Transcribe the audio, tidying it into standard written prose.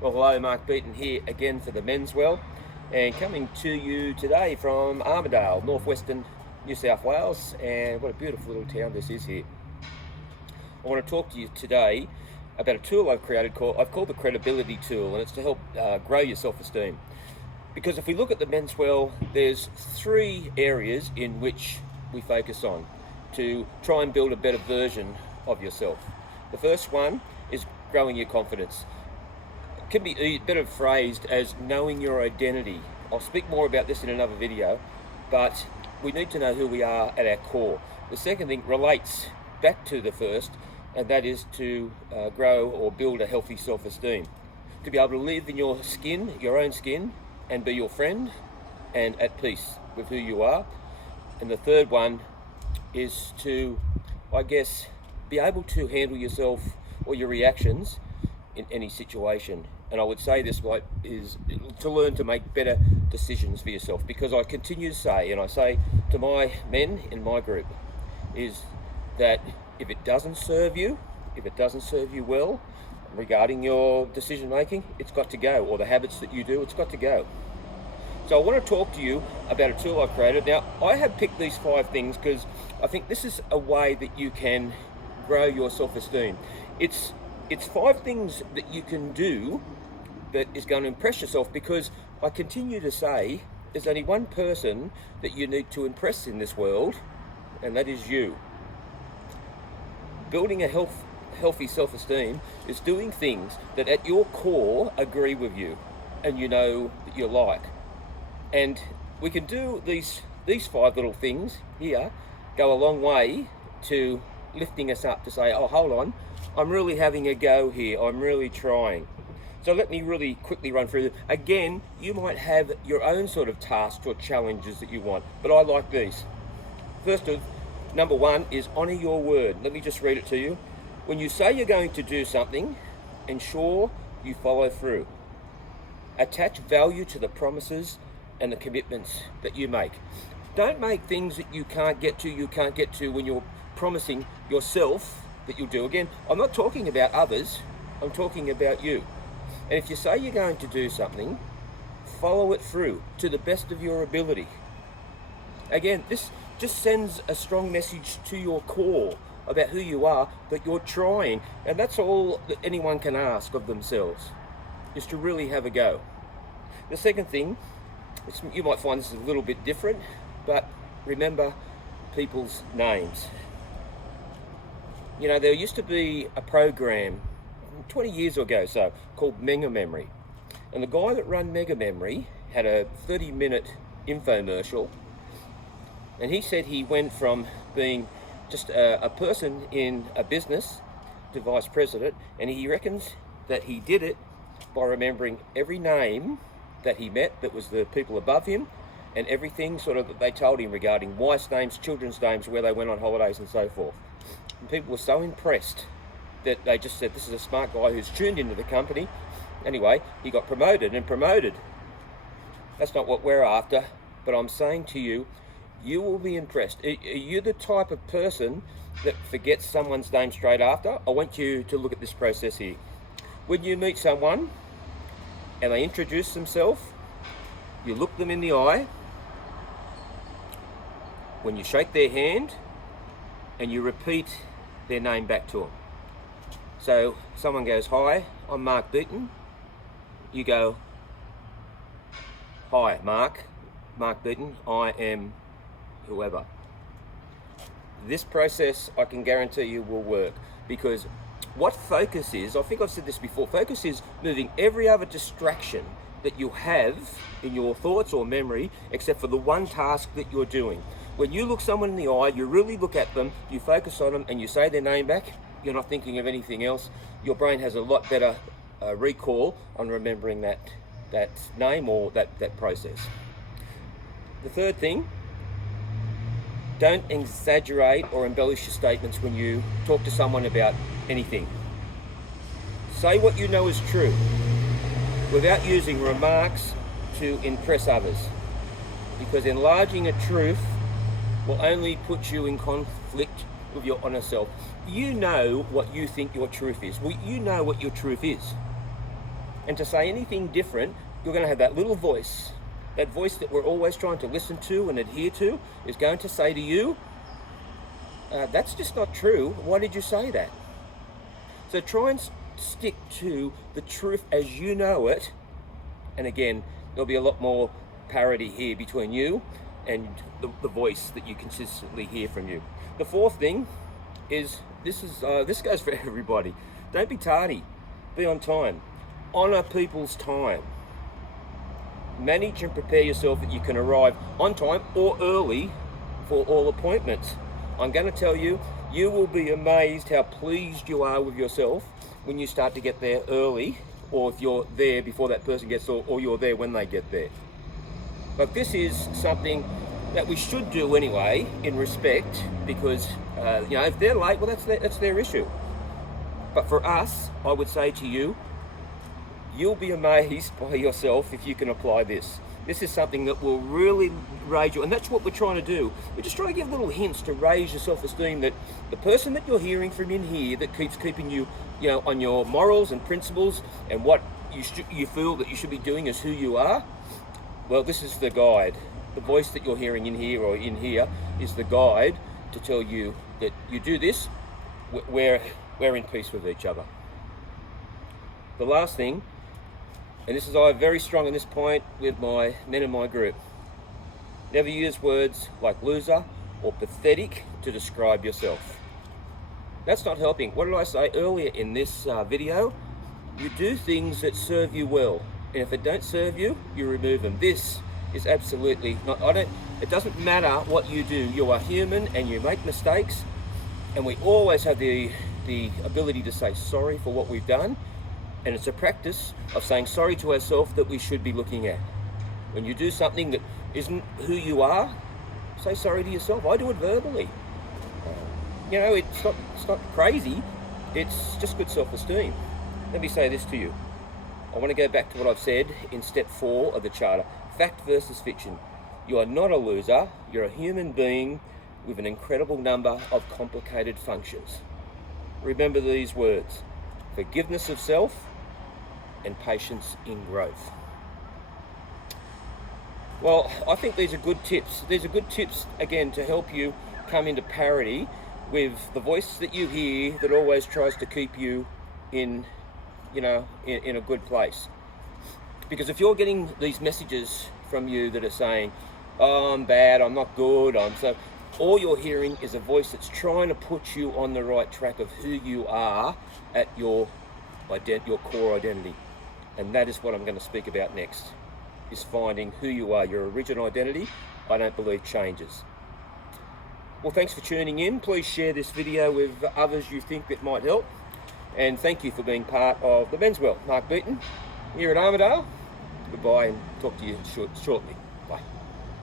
Well, hello, Mark Beaton here again for the Men's Well, and coming to you today from Armidale, northwestern New South Wales, and what a beautiful little town this is here. I want to talk to you today about a tool I've created I've called the Credibility Tool, and it's to help grow your self-esteem. Because if we look at the Men's Well, there's three areas in which we focus on to try and build a better version of yourself. The first one is growing your confidence. Can be better phrased as knowing your identity. I'll speak more about this in another video, but we need to know who we are at our core. The second thing relates back to the first, and that is to grow or build a healthy self-esteem. To be able to live in your skin, your own skin, and be your friend and at peace with who you are. And the third one is to, I guess, be able to handle yourself or your reactions in any situation. And I would say this is to learn to make better decisions for yourself, because I continue to say, and I say to my men in my group, is that if it doesn't serve you well regarding your decision making, it's got to go, or the habits that you do, it's got to go. So I want to talk to you about a tool I've created. Now, I have picked these 5 things because I think this is a way that you can grow your self-esteem. It's 5 things that you can do that is going to impress yourself, because I continue to say there's only one person that you need to impress in this world, and that is you. Building a healthy self-esteem is doing things that at your core agree with you and you know that you like. And we can do these 5 little things here go a long way to lifting us up to say, oh, hold on, I'm really having a go here, I'm really trying. So let me really quickly run through them. Again, you might have your own sort of tasks or challenges that you want, but I like these. First of, number 1 is honor your word. Let me just read it to you. When you say you're going to do something, ensure you follow through. Attach value to the promises and the commitments that you make. Don't make things that you can't get to when you're promising yourself that you'll do. Again, I'm not talking about others, I'm talking about you. And if you say you're going to do something, follow it through to the best of your ability. Again, this just sends a strong message to your core about who you are, that you're trying. And that's all that anyone can ask of themselves, is to really have a go. The second thing, you might find this is a little bit different, but remember people's names. You know, there used to be a program 20 years ago called Mega Memory, and the guy that ran Mega Memory had a 30-minute infomercial, and he said he went from being just a person in a business to vice president, and he reckons that he did it by remembering every name that he met that was the people above him, and everything sort of that they told him regarding wife's names, children's names, where they went on holidays and so forth. And people were so impressed that they just said, this is a smart guy who's tuned into the company. Anyway, he got promoted. That's not what we're after, but I'm saying to you, you will be impressed. Are you the type of person that forgets someone's name straight after? I want you to look at this process here. When you meet someone and they introduce themselves, you look them in the eye. When you shake their hand, and you repeat their name back to them. So someone goes, hi, I'm Mark Beaton. You go, hi, Mark Beaton, I am whoever. This process, I can guarantee you, will work, because what focus is, I think I've said this before, focus is moving every other distraction that you have in your thoughts or memory, except for the one task that you're doing. When you look someone in the eye, you really look at them, you focus on them, and you say their name back, you're not thinking of anything else. Your brain has a lot better recall on remembering that name or that process. The third thing, don't exaggerate or embellish your statements when you talk to someone about anything. Say what you know is true without using remarks to impress others, because enlarging a truth will only put you in conflict with your honest self. You know what you think your truth is. Well, you know what your truth is. And to say anything different, you're going to have that little voice. That voice that we're always trying to listen to and adhere to is going to say to you, that's just not true. Why did you say that? So try and stick to the truth as you know it. And again, there'll be a lot more parity here between you and the voice that you consistently hear from you. The fourth thing is, this goes for everybody. Don't be tardy. Be on time. Honor people's time. Manage and prepare yourself that you can arrive on time or early for all appointments. I'm going to tell you, you will be amazed how pleased you are with yourself when you start to get there early, or if you're there before that person gets there, or you're there when they get there. But this is something that we should do anyway, in respect, because if they're late, well, that's their issue. But for us, I would say to you, you'll be amazed by yourself if you can apply this. This is something that will really raise you, and that's what we're trying to do. We're just trying to give little hints to raise your self-esteem, that the person that you're hearing from in here that keeps keeping you, on your morals and principles and what you feel that you should be doing as who you are, well, this is the guide. The voice that you're hearing in here or in here is the guide to tell you that you do this, we're in peace with each other. The last thing, and this is I'm very strong on this point with my men in my group. Never use words like loser or pathetic to describe yourself. That's not helping. What did I say earlier in this video? You do things that serve you well, and if it don't serve you, you remove them. This is absolutely not. It doesn't matter what you do. You are human and you make mistakes, and we always have the ability to say sorry for what we've done. And it's a practice of saying sorry to ourselves that we should be looking at. When you do something that isn't who you are, say sorry to yourself. I do it verbally. It's not crazy. It's just good self-esteem. Let me say this to you. I want to go back to what I've said in step 4 of the charter. Fact versus fiction. You are not a loser. You're a human being with an incredible number of complicated functions. Remember these words: forgiveness of self and patience in growth. Well, I think these are good tips. These are good tips, again, to help you come into parity with the voice that you hear that always tries to keep you in a good place. Because if you're getting these messages from you that are saying, oh, I'm bad, I'm not good, all you're hearing is a voice that's trying to put you on the right track of who you are at your core identity. And that is what I'm going to speak about next, is finding who you are. Your original identity, I don't believe, changes. Well, thanks for tuning in. Please share this video with others you think that might help. And thank you for being part of the Men's Well. Mark Beaton, here at Armidale. Goodbye, and talk to you shortly. Bye.